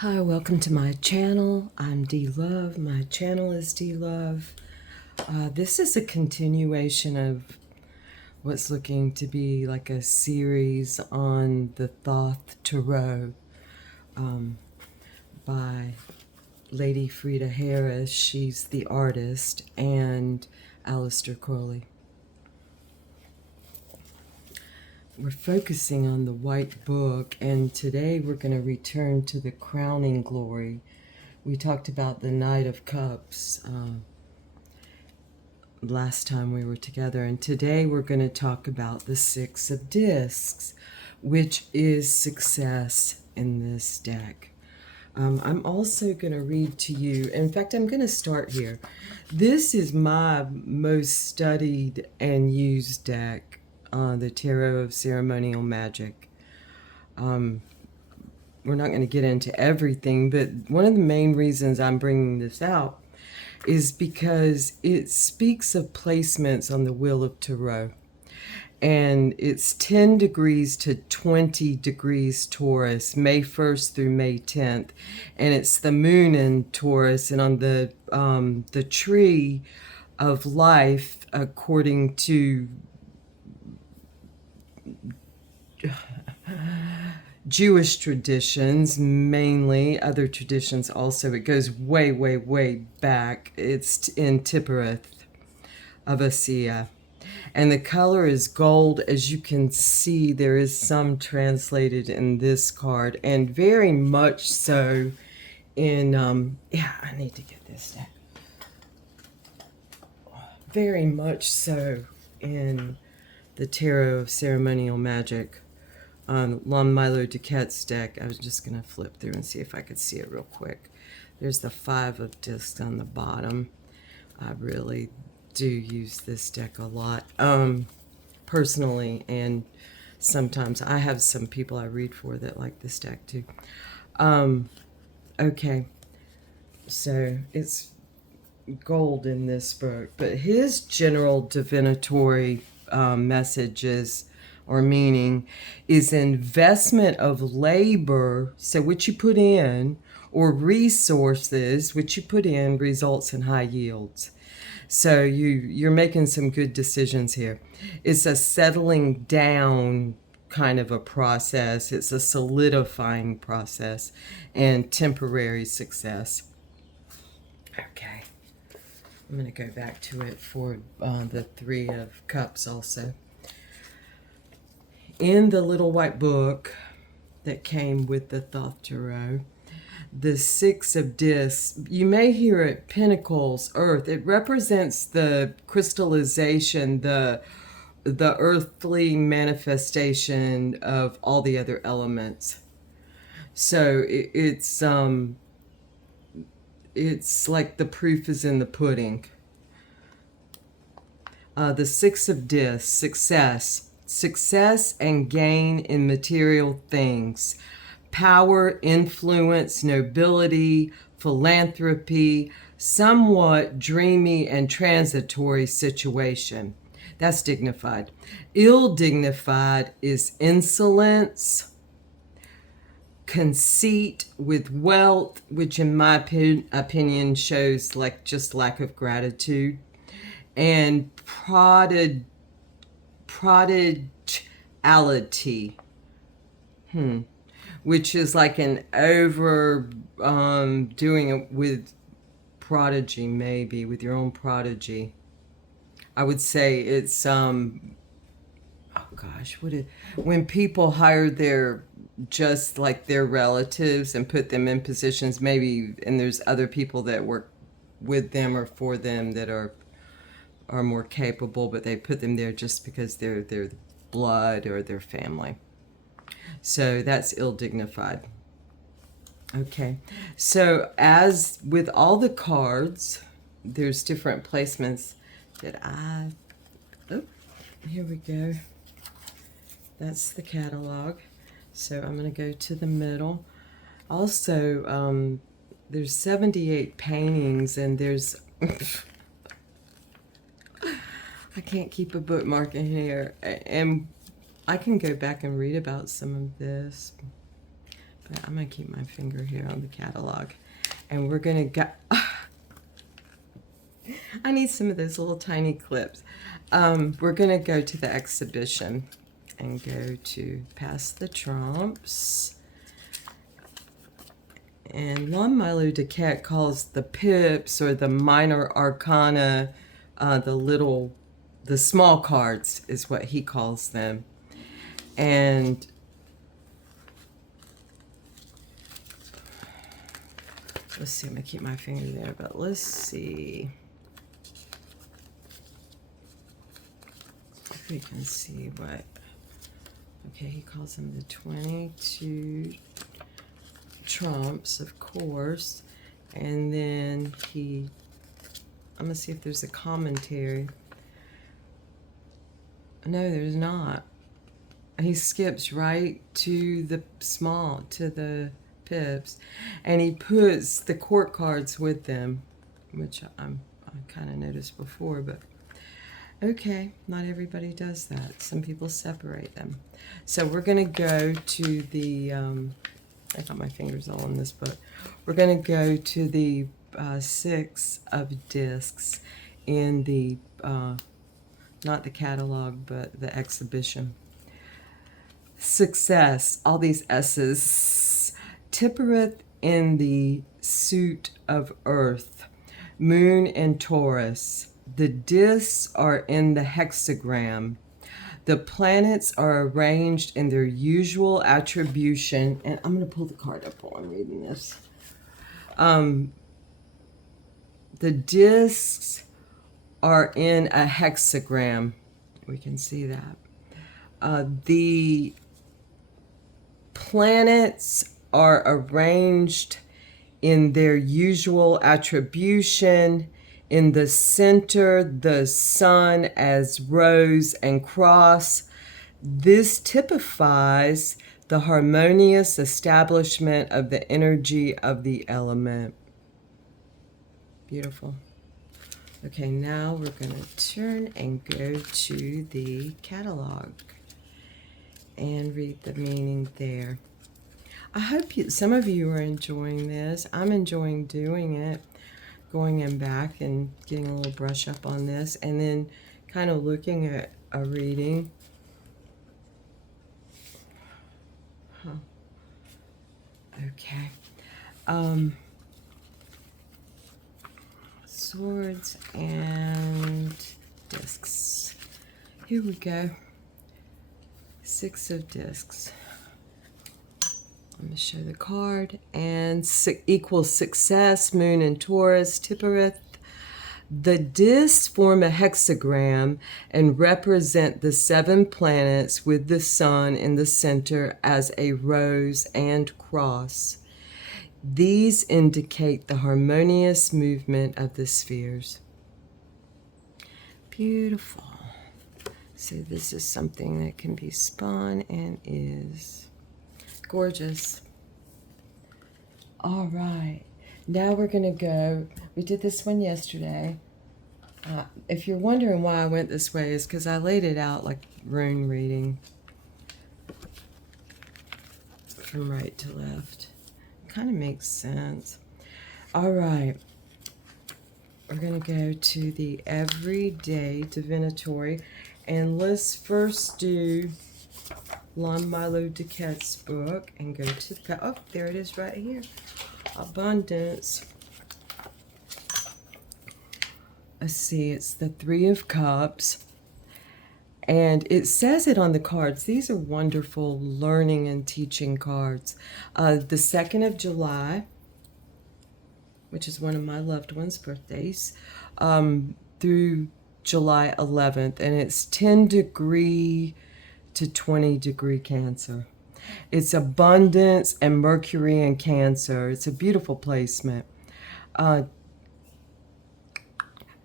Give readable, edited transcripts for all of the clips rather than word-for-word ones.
Hi, welcome to my channel. I'm D Love. My channel is D Love. This is a continuation of what's looking to be like a series on the Thoth Tarot by Lady Frida Harris. She's the artist, and Aleister Crowley. We're focusing on the White Book, and today we're going to return to the crowning glory. We talked about the Knight of Cups last time we were together, and today we're going to talk about the Six of Discs, which is success in this deck. I'm also going to read to you, in fact, I'm going to start here. This is my most studied and used deck, the Tarot of Ceremonial Magic. We're not going to get into everything, but one of the main reasons I'm bringing this out is because it speaks of placements on the Wheel of Tarot. And it's 10 degrees to 20 degrees Taurus, May 1st through May 10th. And it's the moon in Taurus, and on the tree of life, according to Jewish traditions, mainly, other traditions also, it goes way, way, way back. It's in Tippereth of Asiya. And the color is gold. As you can see, there is some translated in this card, and very much so in, yeah, I need to get this down. Very much so in the Tarot of Ceremonial Magic on Milo Duquette's deck. I was just going to flip through and see if I could see it real quick. There's the Five of Discs on the bottom. I really do use this deck a lot, personally, and sometimes I have some people I read for that like this deck too. Okay, so it's gold in this book, but his general divinatory messages or meaning is investment of labor, so what you put in, or resources, which you put in, results in high yields. So you're making some good decisions here. It's a settling down kind of a process. It's a solidifying process and temporary success. Okay. I'm going to go back to it for the Three of Cups also. In the little white book that came with the Thoth Tarot, the Six of Discs, you may hear it, Pentacles, Earth. It represents the crystallization, the earthly manifestation of all the other elements. So it's like the proof is in the pudding. The Six of Discs, success and gain in material things. Power, influence, nobility, philanthropy, somewhat dreamy and transitory situation. That's dignified. Ill-dignified is insolence, conceit with wealth, which in my opinion shows like just lack of gratitude, and prodigality. Which is like an over doing it with prodigy, maybe with your own prodigy. I would say it's oh gosh, when people hire their just like their relatives and put them in positions, maybe, and there's other people that work with them or for them that are more capable, but they put them there just because they're their blood or their family. So that's ill-dignified. Okay, so as with all the cards, there's different placements that oh, here we go. That's the catalog. So I'm going to go to the middle. Also, there's 78 paintings, and there's I can't keep a bookmark in here, and I can go back and read about some of this. But I'm going to keep my finger here on the catalog. And we're going to go... I need some of those little tiny clips. We're going to go to the exhibition and go to Pass the Trumps. And Lon Milo DeCat calls the pips or the minor arcana, the small cards is what he calls them. And let's see, I'm going to keep my finger there, but let's see if we can see what, okay, he calls them the 22 trumps, of course, and then I'm going to see if there's a commentary. No, there's not. He skips right to the pips, and he puts the court cards with them, which I kind of noticed before, but okay, not everybody does that. Some people separate them. So we're going to go to the, I got my fingers all on this book. We're going to go to the 6 of discs in the, not the catalog, but the exhibition. Success, all these S's. Tippereth in the suit of Earth, Moon in Taurus. The discs are in the hexagram. The planets are arranged in their usual attribution. And I'm going to pull the card up while I'm reading this. The discs are in a hexagram. We can see that. The planets are arranged in their usual attribution. In the center, the sun as rose and cross. This typifies the harmonious establishment of the energy of the element. Beautiful. Okay, now we're going to turn and go to the catalog and read the meaning there. I hope some of you are enjoying this. I'm enjoying doing it, going in back and getting a little brush up on this, and then kind of looking at a reading. Okay. Swords and discs. Here we go. 6 of discs. I'm going to show the card. And equals success, Moon and Taurus, Tippereth. The discs form a hexagram and represent the 7 planets with the sun in the center as a rose and cross. These indicate the harmonious movement of the spheres. Beautiful. So this is something that can be spun and is gorgeous. All right. Now we're going to go. We did this one yesterday. If you're wondering why I went this way, is because I laid it out like rune reading from right to left. Kind of makes sense. All right, we're going to go to the everyday divinatory, and let's first do Lon Milo DeCat's book and go to the, oh, there it is right here, abundance. Let's see, it's the 3 of Cups. And it says it on the cards. These are wonderful learning and teaching cards. The 2nd of July, which is one of my loved ones' birthdays, through July 11th. And it's 10 degree to 20 degree Cancer. It's abundance and Mercury in Cancer. It's a beautiful placement.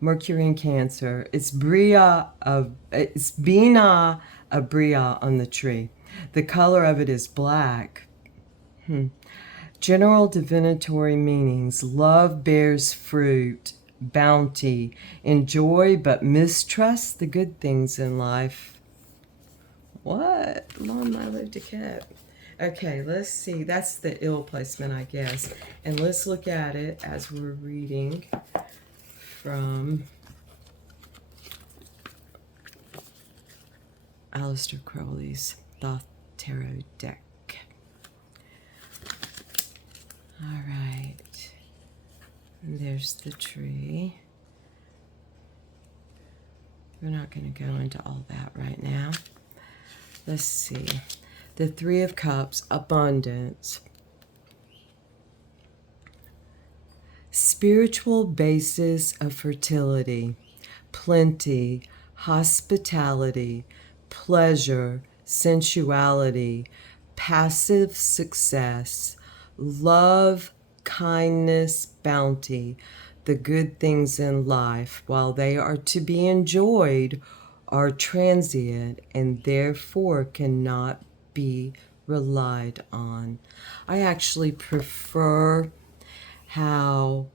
Mercury in Cancer. It's Bina of Bria on the tree. The color of it is black. General divinatory meanings. Love bears fruit, bounty. Enjoy but mistrust the good things in life. What? Lon Milo DeCat. Okay, let's see. That's the ill placement, I guess. And let's look at it as we're reading from Aleister Crowley's Thoth Tarot deck. All right. And there's the tree. We're not going to go into all that right now. Let's see. The Three of Cups, abundance. Spiritual basis of fertility, plenty, hospitality, pleasure, sensuality, passive success, love, kindness, bounty, the good things in life, while they are to be enjoyed, are transient and therefore cannot be relied on. I actually prefer how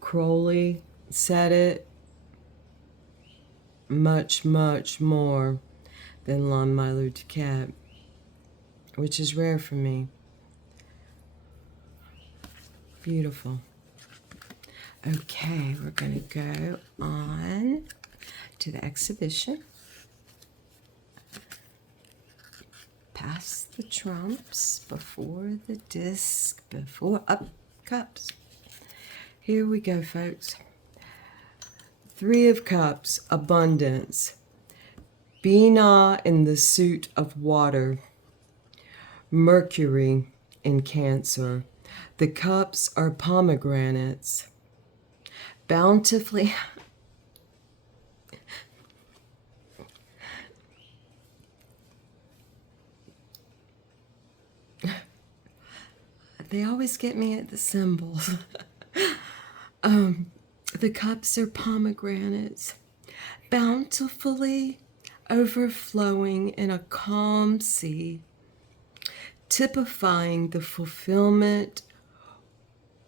Crowley said it much, much more than Lon Milo Duquette, which is rare for me. Beautiful. Okay, we're going to go on to the exhibition. Pass the trumps before the disc, before up cups. Here we go, folks. Three of Cups, abundance. Binah in the suit of water. Mercury in Cancer. The cups are pomegranates. Bountifully. They always get me at the symbols. The cups are pomegranates, bountifully overflowing in a calm sea, typifying the fulfillment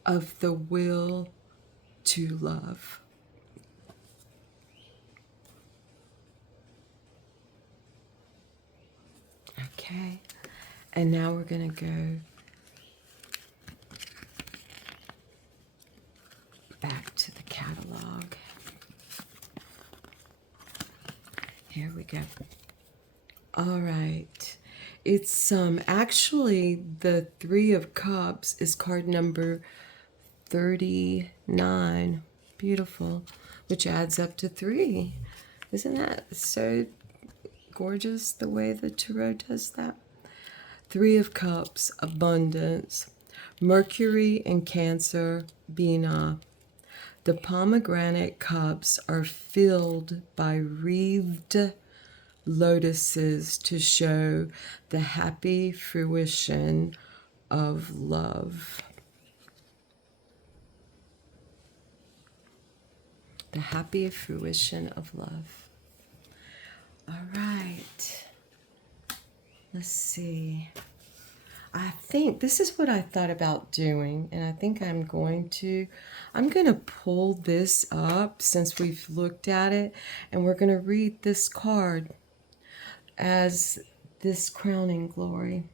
of the will to love. Okay, and now we're going to go back to the catalog. Here we go. All right. It's actually the Three of Cups is card number 39. Beautiful. Which adds up to 3. Isn't that so gorgeous the way the tarot does that? Three of Cups, abundance. Mercury in Cancer, Binah. The pomegranate cups are filled by wreathed lotuses to show the happy fruition of love. The happy fruition of love. All right. Let's see. I think this is what I thought about doing, and I think I'm going to pull this up since we've looked at it, and we're going to read this card as this crowning glory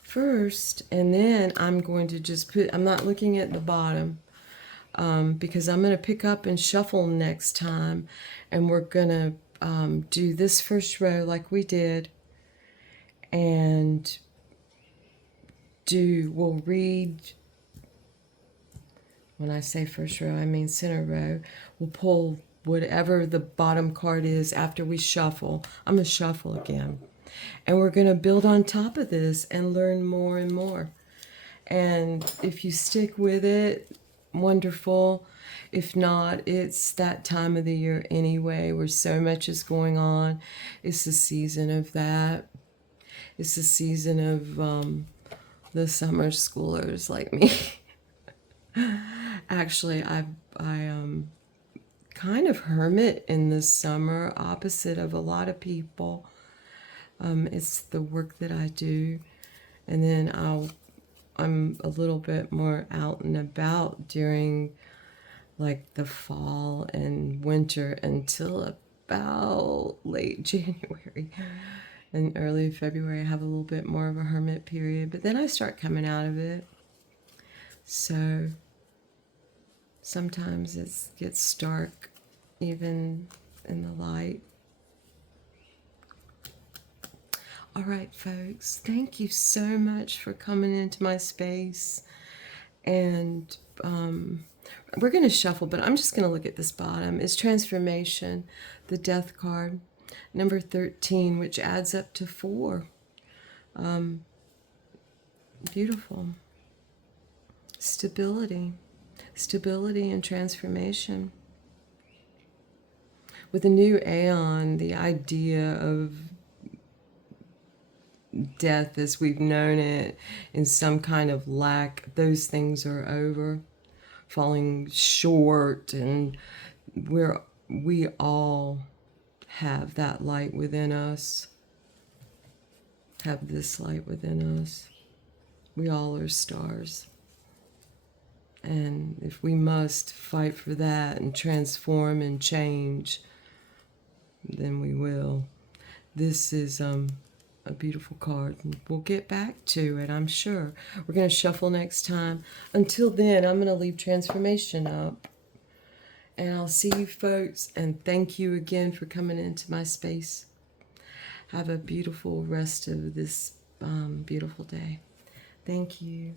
first, and then I'm going to just I'm not looking at the bottom because I'm going to pick up and shuffle next time, and we're going to do this first row like we did, and we'll read, when I say first row, I mean center row. We'll pull whatever the bottom card is after we shuffle. I'm going to shuffle again. And we're going to build on top of this and learn more and more. And if you stick with it, wonderful. If not, it's that time of the year anyway where so much is going on. It's the season of that. It's the season of the summer schoolers like me. Actually, I kind of hermit in the summer, opposite of a lot of people. It's the work that I do, and then I'm a little bit more out and about during like the fall and winter until about late January. In early February, I have a little bit more of a hermit period, but then I start coming out of it. So sometimes it gets dark even in the light. All right, folks, thank you so much for coming into my space. And we're going to shuffle, but I'm just going to look at this bottom. It's transformation, the death card, number 13, which adds up to 4. Beautiful. Stability and transformation. With a new aeon, the idea of death as we've known it in some kind of lack, those things are over, falling short, and we all have that light within us, have this light within us. We all are stars. And if we must fight for that and transform and change, then we will. This is a beautiful card. And we'll get back to it, I'm sure. We're going to shuffle next time. Until then, I'm going to leave transformation up. And I'll see you folks. And thank you again for coming into my space. Have a beautiful rest of this beautiful day. Thank you.